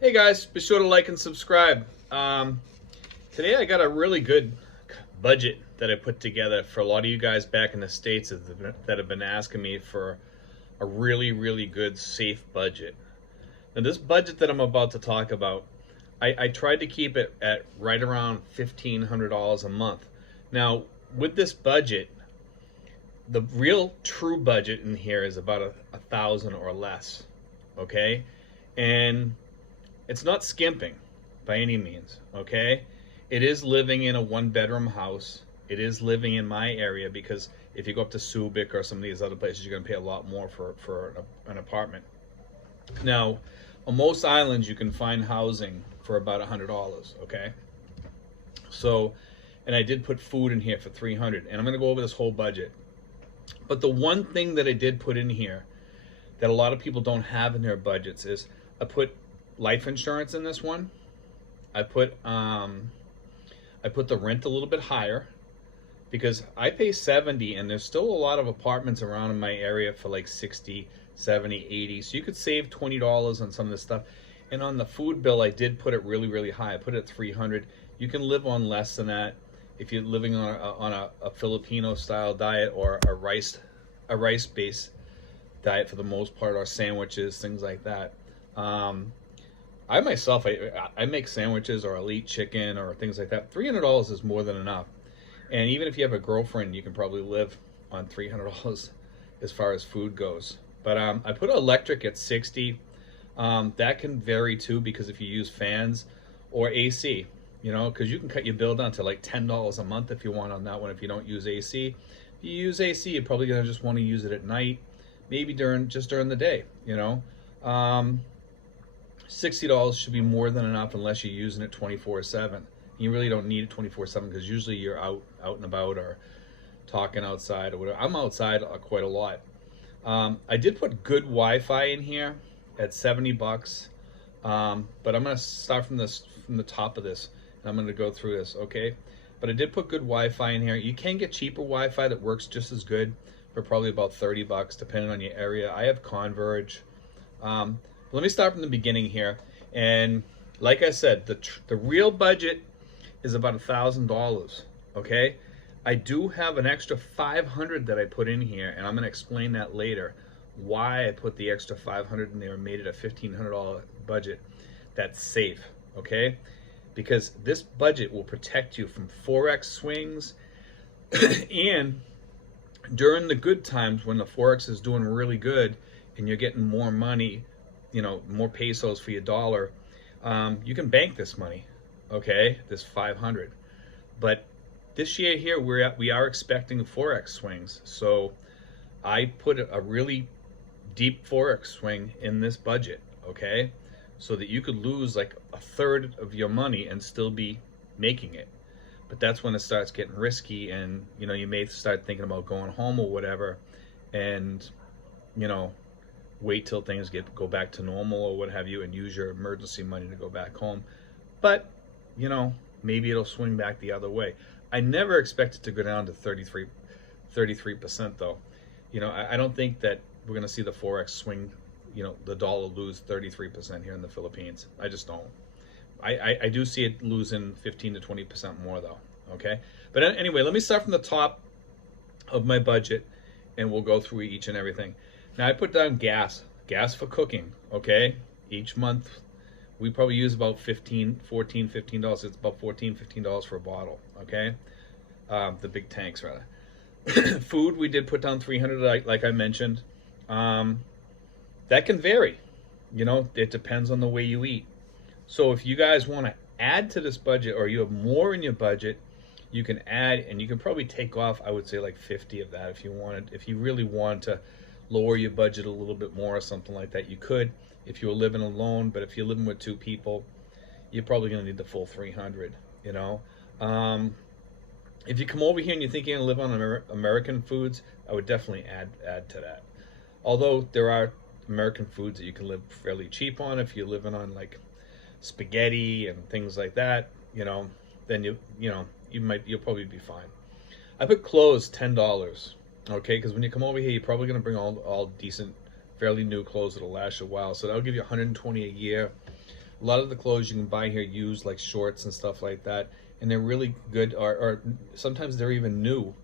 Hey guys, be sure to like and subscribe. Today I got a really good budget that I put together for a lot of you guys back in the States that have been asking me for a really good, safe budget. Now this budget that I'm about to talk about, I tried to keep it at right around $1,500 a month. Now, with this budget, the real true budget in here is about a thousand or less, okay? And it's not skimping by any means, okay? It is living in a one-bedroom house. It is living in my area because if you go up to Subic or some of these other places, you're going to pay a lot more for an apartment. Now, on most islands, you can find housing for about $100, okay? So, and I did put food in here for $300, and I'm going to go over this whole budget. But the one thing that I did put in here that a lot of people don't have in their budgets is I put life insurance in this one. I put the rent a little bit higher because I pay 70 and there's still a lot of apartments around in my area for like 60, 70, 80. So you could save $20 on some of this stuff. And on the food bill, I did put it really high. I put it at 300. You can live on less than that if you're living on a Filipino style diet or a rice based diet for the most part, or sandwiches, things like that. I myself, I make sandwiches or I'll eat chicken or things like that. $300 is more than enough. And even if you have a girlfriend, you can probably live on $300 as far as food goes. But I put electric at 60. That can vary too because if you use fans or AC, you know, because you can cut your bill down to like $10 a month if you want on that one if you don't use AC. If you use AC, you're probably going to just want to use it at night, maybe during the day, you know. $60 should be more than enough unless you're using it 24/7. You really don't need it 24/7 because usually you're out and about or talking outside or whatever. I'm outside quite a lot. I did put good Wi-Fi in here at $70, but I'm gonna start from the top of this and I'm gonna go through this, okay? But I did put good Wi-Fi in here. You can get cheaper Wi-Fi that works just as good for probably about $30 depending on your area. I have Converge. Let me start from the beginning here. And like I said, the real budget is about $1,000, okay? I do have an extra 500 that I put in here, and I'm gonna explain that later, why I put the extra 500 in there and made it a $1,500 budget that's safe, okay? Because this budget will protect you from Forex swings and during the good times when the Forex is doing really good and you're getting more money, you know, more pesos for your dollar, you can bank this money, okay, this 500. But this year here, we are expecting Forex swings. So I put a really deep Forex swing in this budget, okay, so that you could lose like a third of your money and still be making it. But that's when it starts getting risky and, you know, you may start thinking about going home or whatever and, you know, wait till things go back to normal or what have you and use your emergency money to go back home. But, you know, maybe it'll swing back the other way. I never expect it to go down to 33% though. You know, I don't think that we're going to see the Forex swing, you know, the dollar lose 33% here in the Philippines. I just don't. I do see it losing 15 to 20% more though, okay? But anyway, let me start from the top of my budget and we'll go through each and everything. Now I put down gas for cooking, okay? Each month we probably use about $15. It's about $15 for a bottle, okay? The big tanks rather. Food, we did put down 300 like I mentioned. That can vary, you know, it depends on the way you eat. So if you guys want to add to this budget or you have more in your budget, you can add and you can probably take off, I would say like 50 of that if you really want to lower your budget a little bit more or something like that. You could if you were living alone, but if you're living with two people, you're probably going to need the full 300, you know. If you come over here and you think you're going to live on American foods, I would definitely add to that. Although there are American foods that you can live fairly cheap on if you're living on like spaghetti and things like that, you know, then you'll probably be fine. I put clothes $10. Okay, because when you come over here, you're probably going to bring all decent, fairly new clothes that'll last you a while. So that'll give you $120 a year. A lot of the clothes you can buy here used, like shorts and stuff like that, and they're really good. Or sometimes they're even new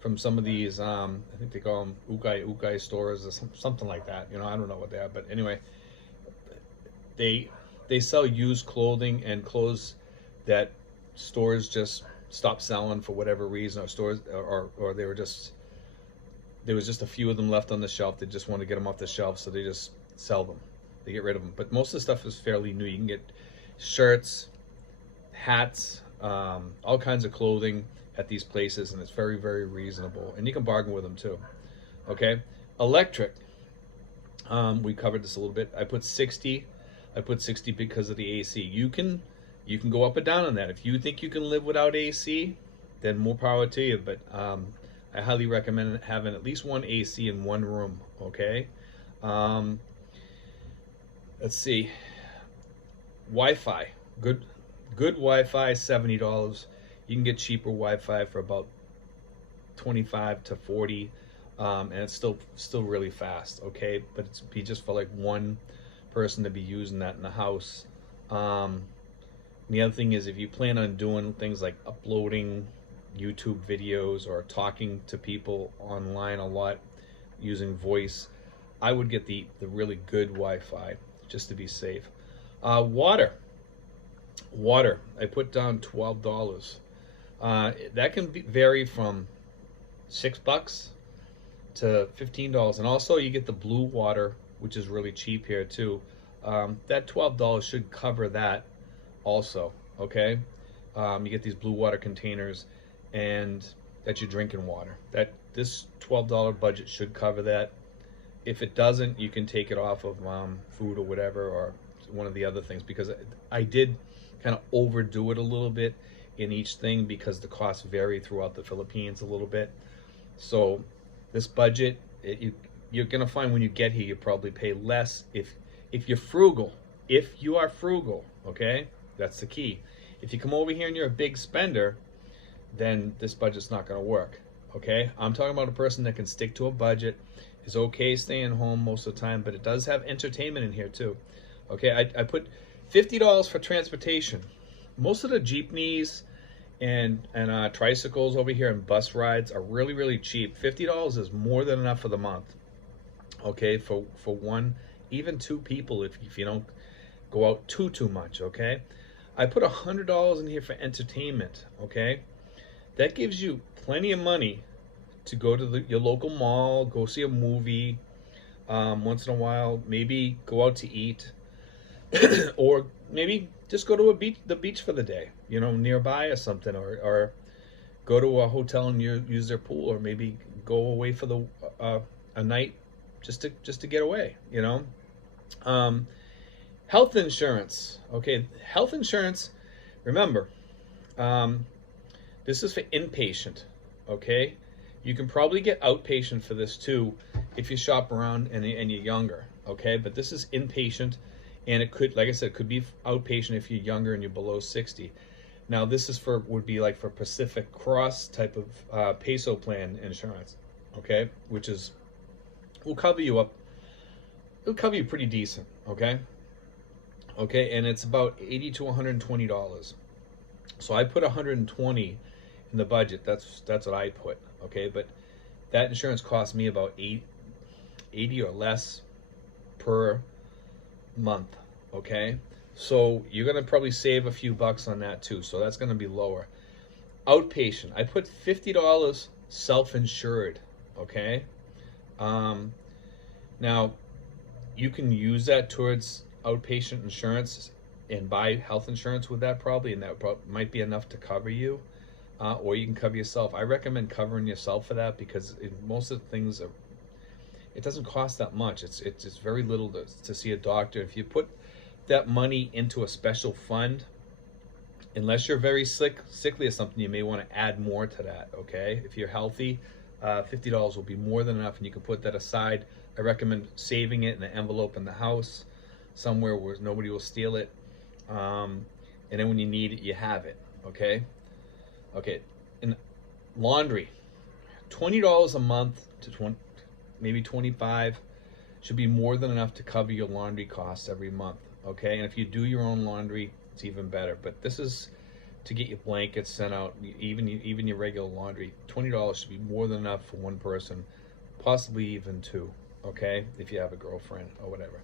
from some of these. I think they call them ukai stores or something like that. You know, I don't know what they are, but anyway, they they sell used clothing and clothes that stores just stopped selling for whatever reason, or stores or they were just there was just a few of them left on the shelf. They just want to get them off the shelf, so they just sell them. They get rid of them. But most of the stuff is fairly new. You can get shirts, hats, all kinds of clothing at these places, and it's very, very reasonable. And you can bargain with them too. Okay, electric. We covered this a little bit. I put 60. I put 60 because of the AC. You can go up and down on that. If you think you can live without AC, then more power to you. But I highly recommend having at least one AC in one room. Okay. Let's see. Wi-Fi. Good Wi-Fi, $70. You can get cheaper Wi-Fi for about 25 to 40, and it's still really fast. Okay, but it's be just for like one person to be using that in the house. The other thing is, if you plan on doing things like uploading YouTube videos or talking to people online a lot using voice, I would get the really good Wi-Fi just to be safe. Water. I put down $12. That can vary from $6 to $15, and also you get the blue water, which is really cheap here too. That $12 should cover that also. Okay, you get these blue water containers, and that you're drinking water. That this $12 budget should cover that. If it doesn't, you can take it off of food or whatever, or one of the other things, because I did kind of overdo it a little bit in each thing because the costs vary throughout the Philippines a little bit. So this budget, you're gonna find when you get here, you probably pay less if you're frugal. If you are frugal, okay, that's the key. If you come over here and you're a big spender, then this budget's not gonna work. Okay, I'm talking about a person that can stick to a budget, is okay staying home most of the time, but it does have entertainment in here too. Okay, I put $50 for transportation. Most of the jeepneys and tricycles over here and bus rides are really, really cheap. $50 is more than enough for the month. Okay, for one, even two people, if you don't go out too much. Okay, I put $100 in here for entertainment. Okay, that gives you plenty of money to go to your local mall, go see a movie, once in a while, maybe go out to eat, or maybe just go to the beach for the day, you know, nearby or something, or go to a hotel and use their pool, or maybe go away for a night just to get away, you know. Health insurance. Okay, health insurance. Remember, this is for inpatient. Okay, you can probably get outpatient for this too if you shop around and you're younger. Okay, but this is inpatient, and it could, like I said, it could be outpatient if you're younger and you're below 60. Now this is would be like for Pacific Cross type of peso plan insurance. Okay, which will cover you up. It'll cover you pretty decent. Okay. Okay, and it's about $80 to $120. So I put 120 in the budget. That's what I put. Okay, but that insurance costs me about 80 or less per month. Okay, so you're gonna probably save a few bucks on that too. So that's gonna be lower. Outpatient, I put $50 self-insured. Okay, now you can use that towards outpatient insurance and buy health insurance with that probably, and that might be enough to cover you, or you can cover yourself. I recommend covering yourself for that, because most of the things it doesn't cost that much. It's very little to see a doctor. If you put that money into a special fund, unless you're very sickly or something, you may want to add more to that. Okay, if you're healthy, $50 will be more than enough, and you can put that aside. I recommend saving it in an envelope in the house, somewhere where nobody will steal it, and then when you need it, you have it. Okay. And laundry, $20 a month to maybe 25. should be more than enough to cover your laundry costs every month, okay? And if you do your own laundry, it's even better. But this is to get your blankets sent out, even your regular laundry. $20 should be more than enough for one person, possibly even two, okay? If you have a girlfriend or whatever,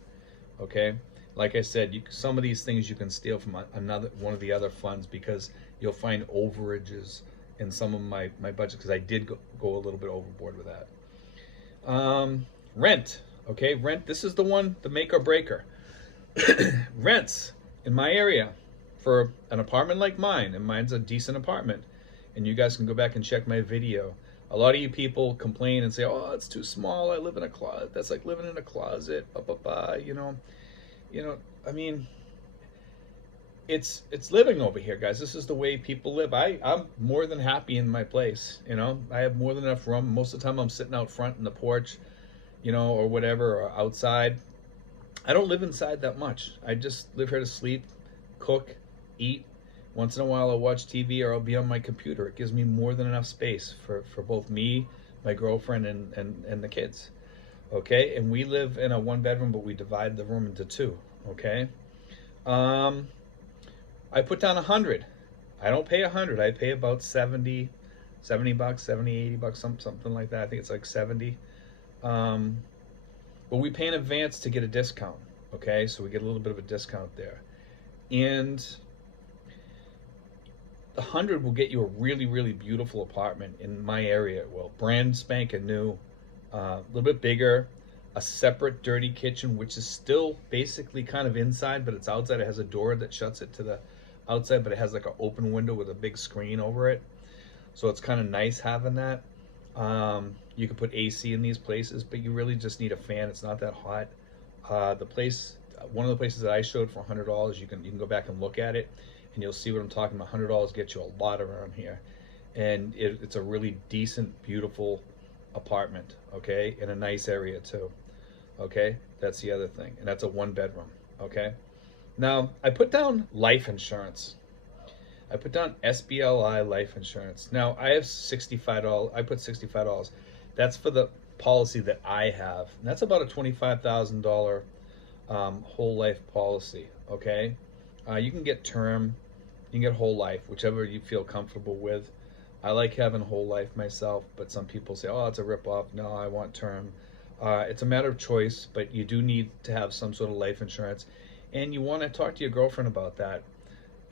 okay? Like I said, some of these things you can steal from one of the other funds, because you'll find overages in some of my budget, because I did go a little bit overboard with that. Rent, okay? Rent, this is the one, the make or breaker. Rents in my area for an apartment like mine, and mine's a decent apartment, and you guys can go back and check my video. A lot of you people complain and say, oh, it's too small, I live in a closet. That's like living in a closet, you know, I mean, it's living over here, guys. This is the way people live. I'm more than happy in my place, you know. I have more than enough room. Most of the time I'm sitting out front in the porch, you know, or whatever, or outside. I don't live inside that much. I just live here to sleep, cook, eat. Once in a while I'll watch TV, or I'll be on my computer. It gives me more than enough space for both me, my girlfriend, and the kids. Okay, and we live in a 1-bedroom, but we divide the room into 2. Okay, I put down 100. I don't pay 100. I pay about 70 bucks, 70, 80 bucks, something like that. I think it's like 70. But we pay in advance to get a discount. Okay, so we get a little bit of a discount there, and the 100 will get you a really, really beautiful apartment in my area. Well, brand spanking new. A little bit bigger, a separate dirty kitchen, which is still basically kind of inside, but it's outside. It has a door that shuts it to the outside, but it has like an open window with a big screen over it. So it's kind of nice having that. You can put AC in these places, but you really just need a fan. It's not that hot. One of the places that I showed for $100, you can go back and look at it, and you'll see what I'm talking about. $100 gets you a lot around here, and it's a really decent, beautiful apartment, okay, in a nice area too. Okay, that's the other thing, and that's a 1-bedroom. Okay, now I put down life insurance. I put down SBLI life insurance. Now I have $65. I put $65. That's for the policy that I have, and that's about a $25,000 whole life policy. Okay, you can get term, you can get whole life, whichever you feel comfortable with. I like having whole life myself, but some people say, oh, it's a ripoff. No, I want term. It's a matter of choice, but you do need to have some sort of life insurance. And you want to talk to your girlfriend about that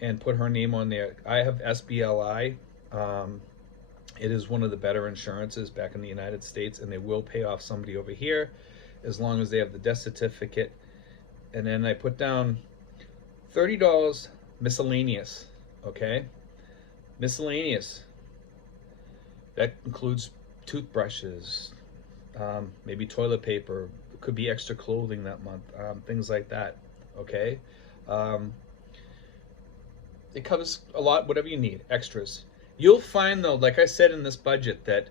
and put her name on there. I have SBLI. It is one of the better insurances back in the United States, and they will pay off somebody over here as long as they have the death certificate. And then I put down $30 miscellaneous, okay? Miscellaneous. That includes toothbrushes, maybe toilet paper, it could be extra clothing that month, things like that, okay? It covers a lot, whatever you need, extras. You'll find though, like I said in this budget, that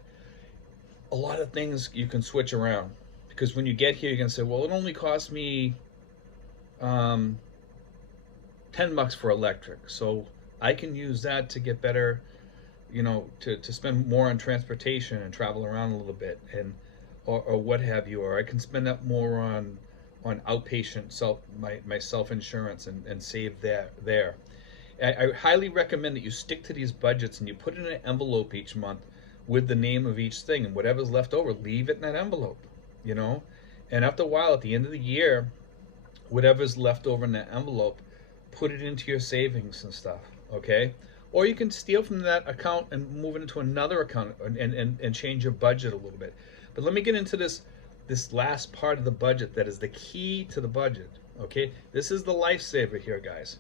a lot of things you can switch around, because when you get here, you're gonna say, well, it only cost me 10 bucks for electric, so I can use that to get better, you know, to spend more on transportation and travel around a little bit, and or what have you, or I can spend that more on outpatient my self-insurance and save there. I highly recommend that you stick to these budgets and you put it in an envelope each month with the name of each thing, and whatever's left over, leave it in that envelope, you know. And after a while, at the end of the year, whatever's left over in that envelope, put it into your savings and stuff, okay? Or you can steal from that account and move it into another account and change your budget a little bit. But let me get into this last part of the budget that is the key to the budget, okay? This is the lifesaver here, guys.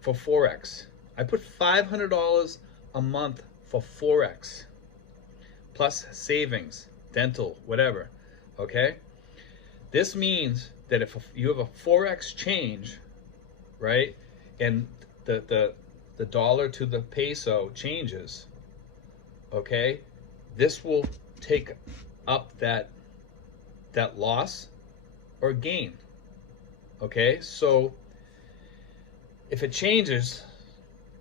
For Forex, I put $500 a month for Forex, plus savings, dental, whatever, okay? This means that if you have a Forex change, right, and the dollar to the peso changes, okay, this will take up that loss or gain, okay? So if it changes,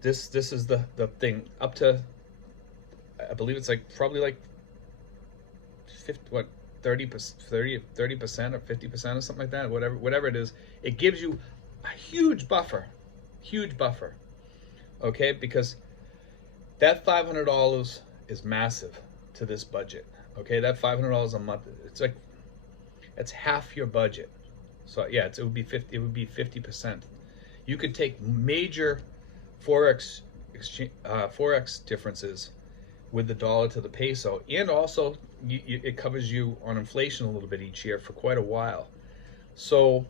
this is the thing, up to, I believe it's like probably like 30% or 50% or something like that, whatever it is. It gives you a huge buffer, okay? Because that $500 is massive to this budget, okay? That $500 a month, it's half your budget. So yeah, it would be 50%. You could take major forex forex differences with the dollar to the peso, and also it covers you on inflation a little bit each year for quite a while. So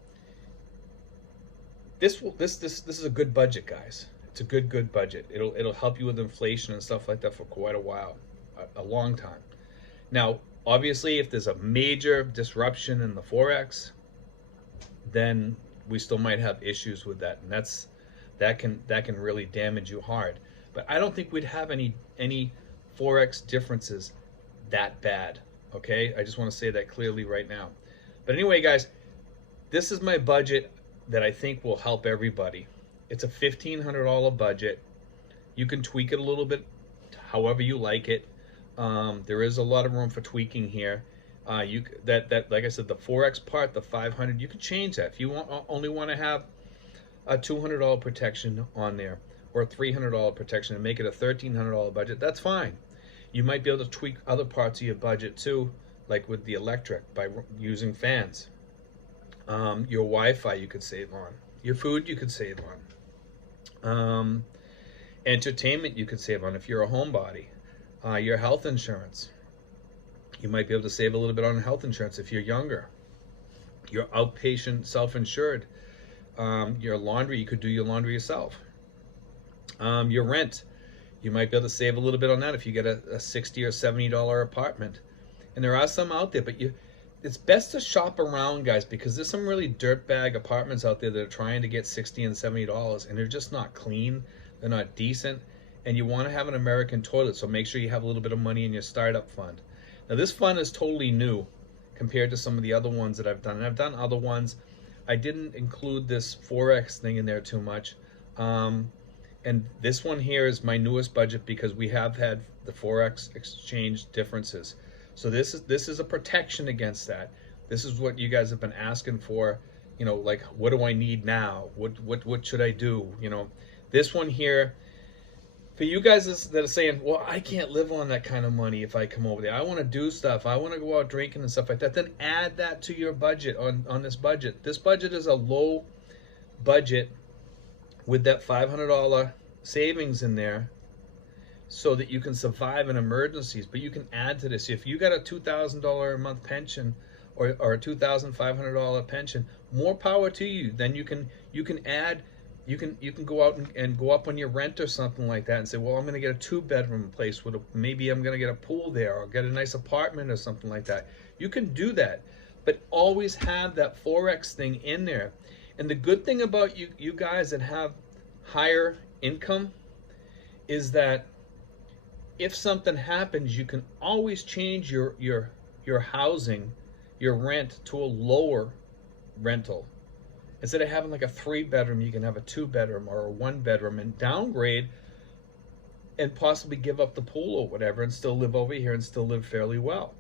this is a good budget, guys. It's a good budget. It'll help you with inflation and stuff like that for quite a while, a long time. Now, obviously, if there's a major disruption in the forex, then we still might have issues with that, and that can really damage you hard. But I don't think we'd have any forex differences that bad. Okay, I just want to say that clearly right now. But anyway, guys, this is my budget that I think will help everybody. It's a $1,500 budget. You can tweak it a little bit however you like it. There is a lot of room for tweaking here. Like I said, the Forex part, the 500, you can change that. If you only want to have a $200 protection on there, or a $300 protection, and make it a $1,300 budget, that's fine. You might be able to tweak other parts of your budget too, like with the electric, by using fans. Your Wi-Fi you could save on. Your food you could save on. Entertainment you could save on if you're a homebody. Your health insurance. You might be able to save a little bit on health insurance if you're younger. Your outpatient self-insured. Your laundry, you could do your laundry yourself. Your rent, you might be able to save a little bit on that if you get a $60 or $70 apartment. And there are some out there, but it's best to shop around, guys, because there's some really dirtbag apartments out there that are trying to get $60 and $70, and they're just not clean, they're not decent, and you want to have an American toilet, so make sure you have a little bit of money in your startup fund. Now, this fund is totally new compared to some of the other ones that I've done, and I've done other ones. I didn't include this Forex thing in there too much. And this one here is my newest budget because we have had the Forex exchange differences. So this is a protection against that. This is what you guys have been asking for, you know, like, what do I need now? What should I do? You know, this one here, for you guys that are saying, well, I can't live on that kind of money if I come over there. I want to do stuff. I want to go out drinking and stuff like that. Then add that to your budget on this budget. This budget is a low budget with that $500 savings in there so that you can survive in emergencies. But you can add to this. If you got a $2,000 a month pension or a $2,500 pension, more power to you. Then you can add. You can go out and go up on your rent or something like that and say, well, I'm going to get a 2-bedroom place with maybe I'm going to get a pool there, or get a nice apartment or something like that. You can do that, but always have that Forex thing in there. And the good thing about you guys that have higher income is that if something happens, you can always change your housing, your rent, to a lower rental. Instead of having like a 3-bedroom, you can have a 2-bedroom or a 1-bedroom, and downgrade and possibly give up the pool or whatever and still live over here and still live fairly well.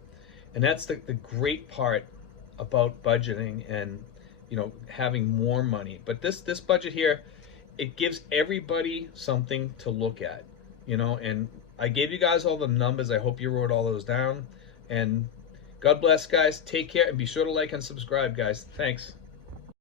And that's the great part about budgeting and, you know, having more money. But this budget here, it gives everybody something to look at, you know, and I gave you guys all the numbers. I hope you wrote all those down. And God bless, guys. Take care, and be sure to like and subscribe, guys. Thanks.